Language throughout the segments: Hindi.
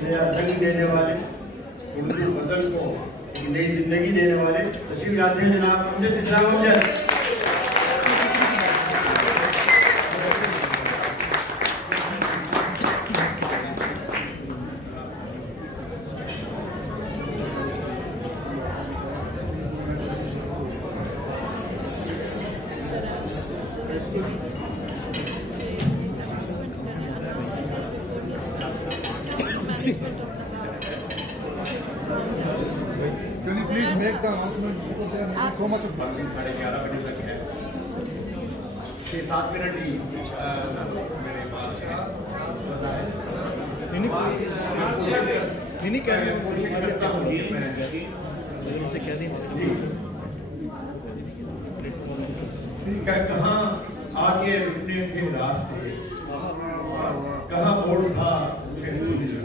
नया रंग देने वाले, उर्दू गजल को एक नई जिंदगी देने वाले तशरीफ लाते हैं जनाब अमजद इस्लाम अमजद। साढ़े 11 बजे तक है, 6-7 मिनट ही मेरे पास कोशिश करता हूँ उनसे कह दें कहाँ आगे रुकने थे रास्ते, कहाँ मोड़ था उसे भूल जा।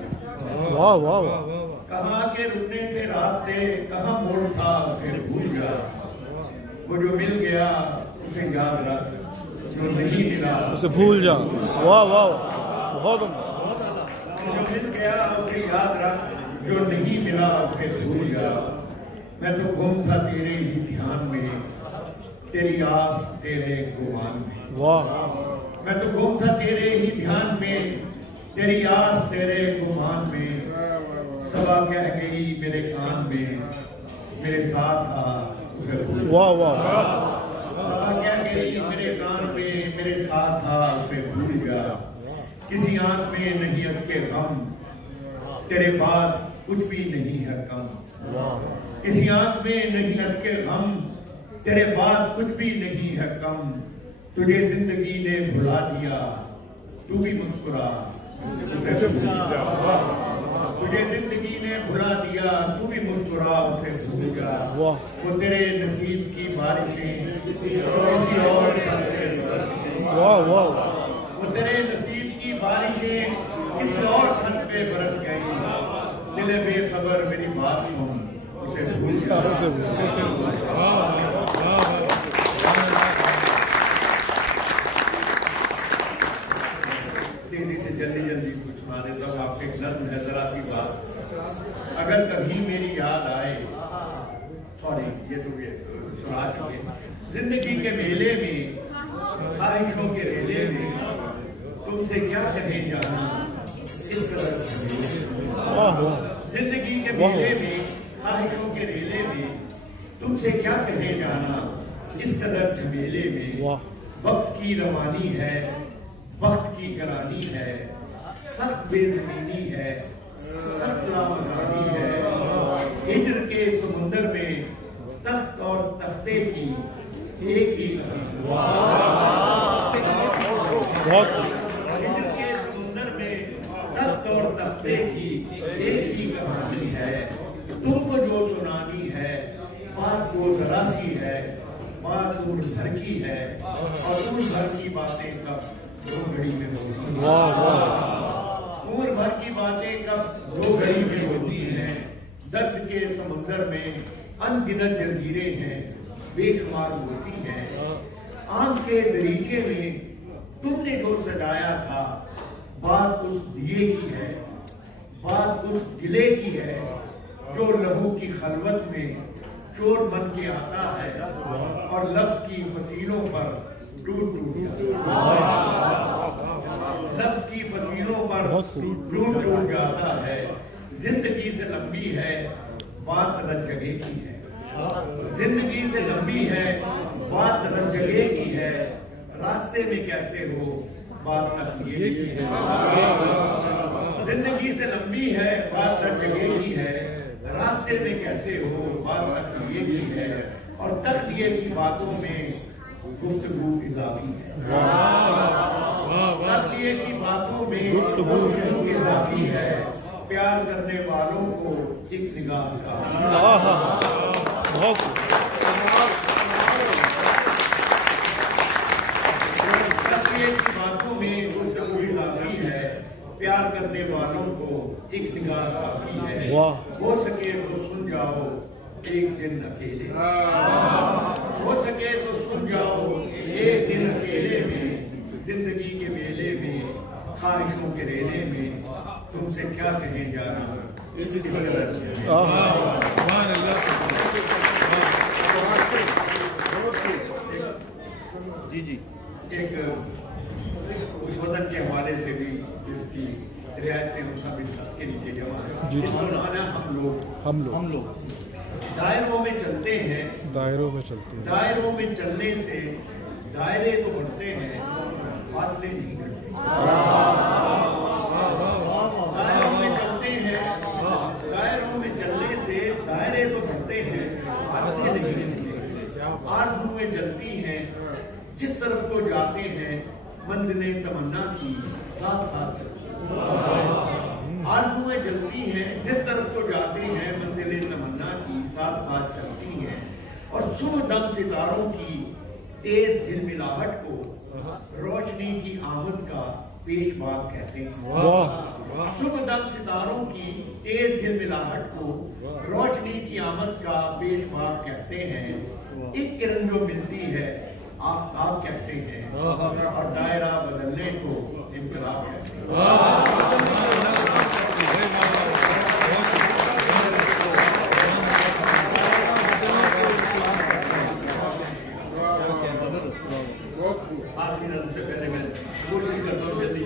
वाह वाह वाह। कहाँ के रुकने थे रास्ते, कहाँ मोड़ था उसे भूल जा। वो जो मिल गया उसे याद रख, जो नहीं मिला उसे भूल जा। वाह वाह बहुत जो मिल गया उसे याद रख, जो नहीं मिला उसे भूल जा। मैं तो गुम था तेरे ही ध्यान में, तेरी आस तेरे गुमान में। वाह। मैं तो गुम था तेरे ही ध्यान में, तेरी आस तेरे गुमान में। सबा कह गई मेरे कान में, मेरे साथ आ उसे भूल। वाह वाह। सबा कह गई मेरे कान में, मेरे साथ आ उसे भूल जा। किसी आंख में नहीं अटके गम, तेरे बाद कुछ भी नहीं है कम। किसी आंख में नहीं अटके गम, तेरे बाद कुछ भी नहीं है कम। तुझे जिंदगी ने भुला दिया, तू भी मुस्कुरा उसे भूल जा। तुझे जिंदगी ने भुला दिया, तू भी मुस्कुरा उसे भूल जा। वो तेरे नसीब की बारिशें किसी और छत पे बरस। वाह वाह। वो तेरे नसीब की बारिशें किसी और छत पे बरस गई। दिले बेखबर मेरी बात सुन उसे भूल जा। तेजी से जल्दी कुछ माने तब आपके नज्म है जरा सी बात। अगर कभी मेरी याद आए, सॉरी ये सुना चुके, जिंदगी के मेले में ख्वाहिशों के रेले में तुमसे क्या कहे जाना इस तरह। जिंदगी के मेले में ख्वाहिशों के रेले में तुमसे क्या कहे जाना इस कदर झमेले में। वक्त की रवानी है, वक्त की करानी है, सख्त बेज़मीनी है, सख्त लामकानी है। हिजर के समुंदर में तख्त और तख्ते की एक ही कहानी। हिजर के समुंदर में तख्त और तख्ते की एक ही कहानी है। तुमको जो सुनानी है बात वो जरा सी है, बात दूर भर की है, और दूर भर की बातें कब दो घड़ी में होती हैं। दूर भर की बातें कब दो घड़ी में होती हैं। दर्द के समुंदर में अनगिनत जंजीरें हैं, बेशुमार होती हैं। आम के दरीचे में तुमने जो सजाया था, बात उस दिए की है, बात उस गिले की है, जो लहू की खलवत में चोर बन के आता है और लफ्ज की फसीलों पर टूट लफ्ज की फसीलों पर टूट जाता है। जिंदगी से लंबी है बात रज जगह की है, जिंदगी से लंबी है बात रज जगह की है। रास्ते में कैसे हो बात तकदीर की है। जिंदगी से लंबी है बात रज जगह की है, रास्ते में कैसे हो बात तकदीर की है। और तकदीर की बातों में गुफ्तगू इजाफी है। तकदीर की बातों में गुफ्तगू इजाफी है। प्यार करने वालों को एक निगाह का की बातों में गुफ्तगू इजाफी है। प्यार करने वालों को एक निगाह काफी है। हो सके तो सुन जाओ एक दिन अकेले, हो सके तो सुन जाओ एक दिन अकेले में। जिंदगी के मेले में ख्वाहिशों के रेले में तुमसे क्या कहें जा रहा हूँ। जी जी एक उस वतन के हवाले से भी जिसकी रियायत से मुसाफिर के नीचे जमा है, जिसको नाना हम लोग दायरों में चलते हैं। दायरों में चलते हैं। दायरों में चलने से दायरे तो बढ़ते हैं, फासले नहीं बढ़ते। दायरों में चलते हैं, दायरों में चलने से दायरे तो बढ़ते हैं, फासले नहीं बढ़ते। आरज़ुएं जलती हैं, जिस तरफ को जाते हैं, मंजिलें तमन्ना की साथ साथ चलती हैं। आरज़ुएं जलती हैं, जिस तरफ को जाते हैं, मंजिलें तमन्ना की साथ साथ चलती हैं। और सुबह दम सितारों की तेज झिलमिलाहट को रोशनी की आमद का पेशबाब कहते हैं। सुबह दम सितारों की तेज झिलमिलाहट को रोशनी की आमद का पेशबाब कहते हैं। एक किरण जो मिलती है आफताब कहते हैं, और दायरा बदलने को इनकलाब कहते हैं। आखिरी नजर से पहले मैं कोशिश करता हूँ जल्दी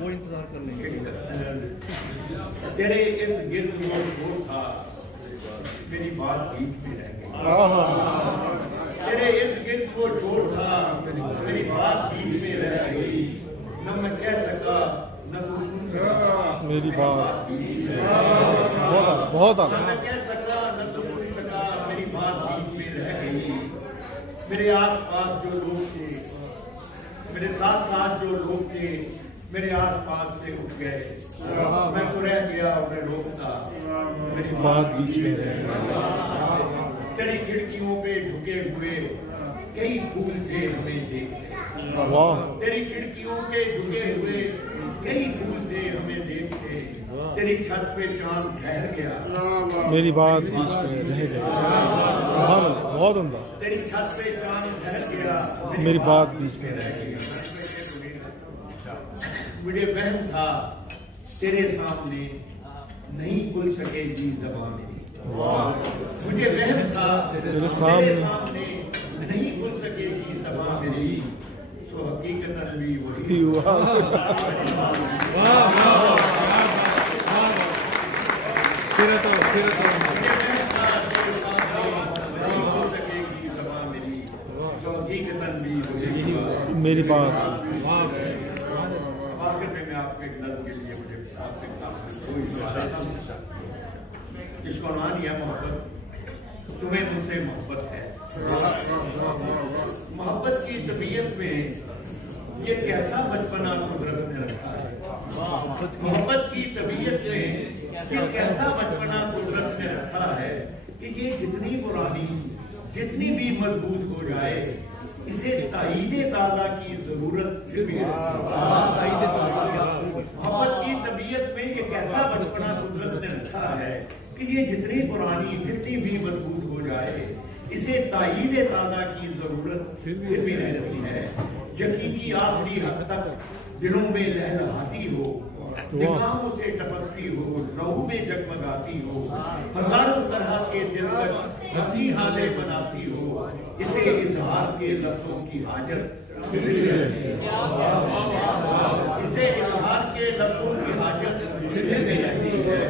वो इंतजार कर लेंगे। तेरे इर्द गिर्द वो था, मेरी बात बीच में रह गई। तेरे इर्द गिर्द वो जोर था, मेरी बात बीच में रह गई। न मैं कह सका न तू सुन सका, मेरी बात बहुत न मैं कह सका न तू सुन सका, मेरी बात बीच में रह गई। मेरे आस पास जो लोग थे, मेरे साथ साथ जो लोग थे, मेरे आस पास से उठ गए। मैं तो रह गया और मैं रोकता, मेरी बात बीच में रह तेरी खिड़कियों पे झुके हुए कई फूल थे हमें देखते। तेरी खिड़कियों पे झुके हुए कई फूल थे हमें देखते। तेरी छत पे चांद ठहर गया, मेरी बात बीच में रह गई। बहुत अंदाज। तेरी छत पे चांद ठहर गया, मेरी बात बीच में रह गई। मुझे वहम था तेरे सामने नहीं खुल सकेगी ज़बान मेरी। मुझे वहम था तेरे सामने नहीं खुल सकेगी ज़बान मेरी। तो हकीकत भी वही हुआ। मेरी बात आखिर में मैं आपके लफ्ज़ के लिए मुझे आपसे जिसको नाम दिया मोहब्बत, तुम्हें मुझसे मोहब्बत है। मोहब्बत की तबीयत में ये कैसा बचपना कुदरत ने रखा है। मोहब्बत की तबीयत में ये कैसा बचपना कुदरत ने रखा है कि ये जितनी पुरानी जितनी भी मजबूत हो जाए, इसे ताईदे ताज़ा की जरूरत फिर भी है। मोहब्बत की तबीयत में ये कैसा बचपना कुदरत ने रखा है कि ये जितनी पुरानी जितनी भी मजबूत हो जाए, इसे ताईदे ताज़ा की जरूरत फिर भी रहती है। यकीन की आखिरी हद तक दिलों में लहलहाती हो, निगाहों से टपकती हो, लहू में जगमगाती हो, हजारों तरह के दिलकश हंसी हाले बनाती हो। इसे इजहार के लफ्जों की हाजत इसे इजहार के लफ्जों की हाजत रहती है।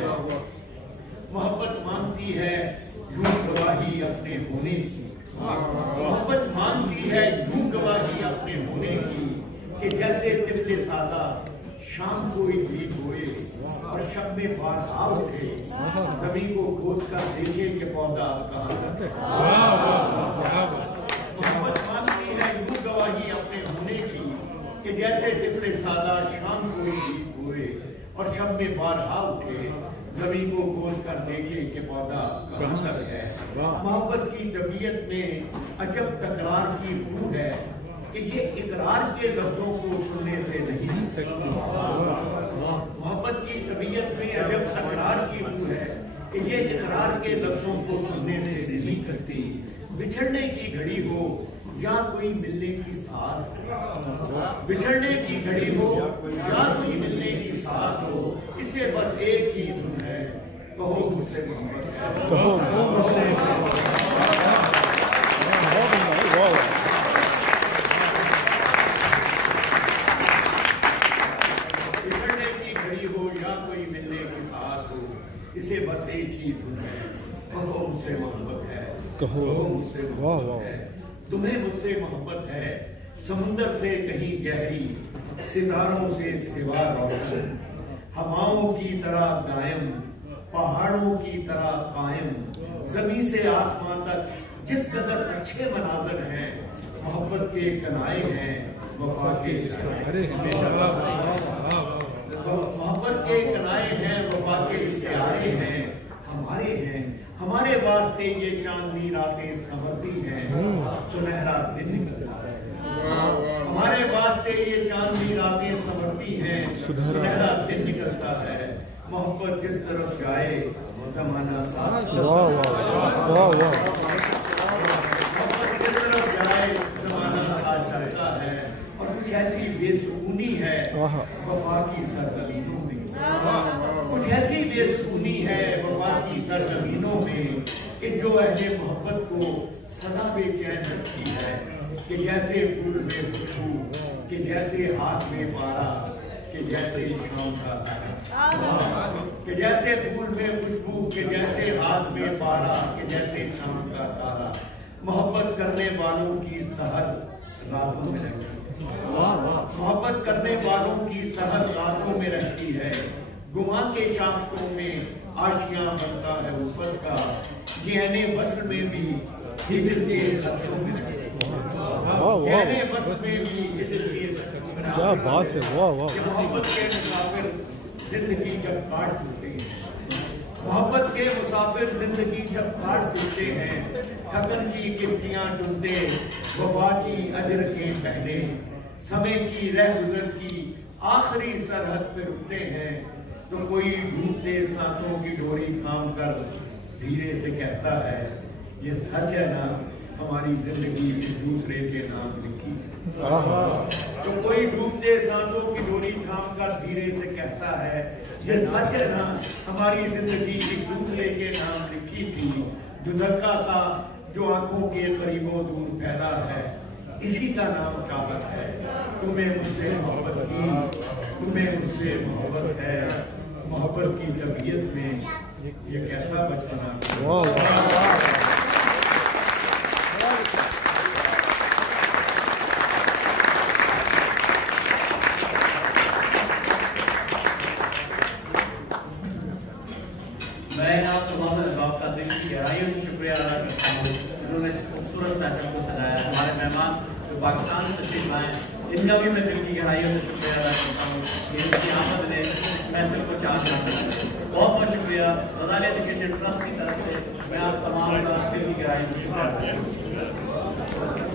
मोहब्बत मांगती है यूं गवाही अपने होने की। मोहब्बत मांगती है यूं गवाही अपने होने की कि जैसे तिफले सादा शाम कोई भी होए और शब में बार आ उठे, जमीन को खोद कर देखे के पौधा कहाँ तक। मोहब्बत मांगती है यूं गवाही अपने होने की कि जैसे तिफले सादा शाम कोई भी होए और शब में बार आ उठे, जमीन को खोद कर देखे कि पौधा कहाँ तक है। मोहब्बत की तबीयत में अजब तकरार की रूह है कि ये इकरार के लफ्जों को सुनने से नहीं सकती। मोहब्बत की तबीयत में अजब तकरार की रूह है कि ये इकरार के लफ्जों को सुनने से नहीं सकती। बिछड़ने की घड़ी हो या कोई मिलने की साथ, बिछड़ने की घड़ी हो या कोई मिलने की साथ हो, इसे बस एक ही धुन है, कहो मुझसे मोहब्बत है, कहो मुझसे बिछड़ने की घड़ी हो या कोई मिलने की साथ हो, इसे बस एक ही धुन है, कहो मुझसे मोहब्बत है, कहो मुझसे वाह मोहब्बत वाह है। तुम्हें मुझसे मोहब्बत है, समुंदर से कहीं गहरी, सितारों से सिवा रोशन, हवाओं की तरह दायम, पहाड़ों की तरह कायम, जमीन से आसमान तक जिस कदर अच्छे मनाजर हैं, मोहब्बत के कनाए हैं, वफा के मोहब्बत के कनाए हैं, वफा के इश्तिहारे हैं, हमारे हैं, हमारे वास्ते ये चांदनी रातें संवरती हैं, सुनहरा दिन निकलता है, हमारे वास्ते ये चांदनी रातें संवरती हैं, सुनहरा दिन निकलता है, मोहब्बत जिस तरफ जाए जमाना साथ, वाह वाह वाह वाह, मोहब्बत जिस तरफ जाए जमाना साथ जाता है, और कुछ ऐसी बेसुकूनी है वफा की सरजमीनों में, कुछ ऐसी बेसुकूनी है वफा की सरजमीनों में, कि जो अहले मोहब्बत को सदा बेचैन रखती है, कि जैसे फूल में खुशबू, कि जैसे हाथ में पारा, कि जैसे शाम का तारा, कि जैसे फूल में खुशबू, कि जैसे हाथ में पारा, कि जैसे शाम का तारा, मोहब्बत करने वालों की सहर रातों में रहती है, मोहब्बत करने वालों की सहर रातों में रहती है, गुमा के शास्त्रों में आशियां बनता है उल्फत का, गहने वस्त्र में भी हिजर के खतरों में रहती है, गहने वस्त्र में भी हिजर के खतरों में, क्या बात है, वाह वाह। मोहब्बत के मुसाफिर जिंदगी जब काट चुके हैं, मोहब्बत के मुसाफिर जिंदगी जब काट चुके हैं, थकन की किफ्तियां चुनते, वफा की अजर के पहने, समय की रह गुजर की आखिरी सरहद पे रुकते हैं, तो कोई ढूंढते सांसों की डोरी थाम कर धीरे से कहता है, ये सच है ना हमारी जिंदगी एक दूसरे के नाम लिखी, तो कोई डूबते सांसों की डोरी थाम कर धीरे से कहता है, ये सच है ना हमारी जिंदगी एक दूसरे के नाम लिखी थी, दुधक्का सा जो आंखों के करीबों दूर फैला है, इसी का नाम चाहत है, तुम्हें मुझसे मोहब्बत की, तुम्हें मुझसे मोहब्बत है, मोहब्बत की तबीयत में ये कैसा बचपना। मैं आप तमाम अहबाब का दिल की गहराइयों से शुक्रिया अदा करता हूँ, उन्होंने इस खूबसूरत महफिल को सजाया। हमारे मेहमान जो पाकिस्तान से तशरीफ लाए, इनका भी मैं दिल की गहराइयों से शुक्रिया अदा करता हूँ कि इनकी आमद ने इस महफिल को चार्ज किया। बहुत बहुत शुक्रिया रज़ान एजुकेशन ट्रस्ट की तरफ से, मैं आप तमाम का दिल की गहराइयों से शुक्रिया अदा करता हूँ।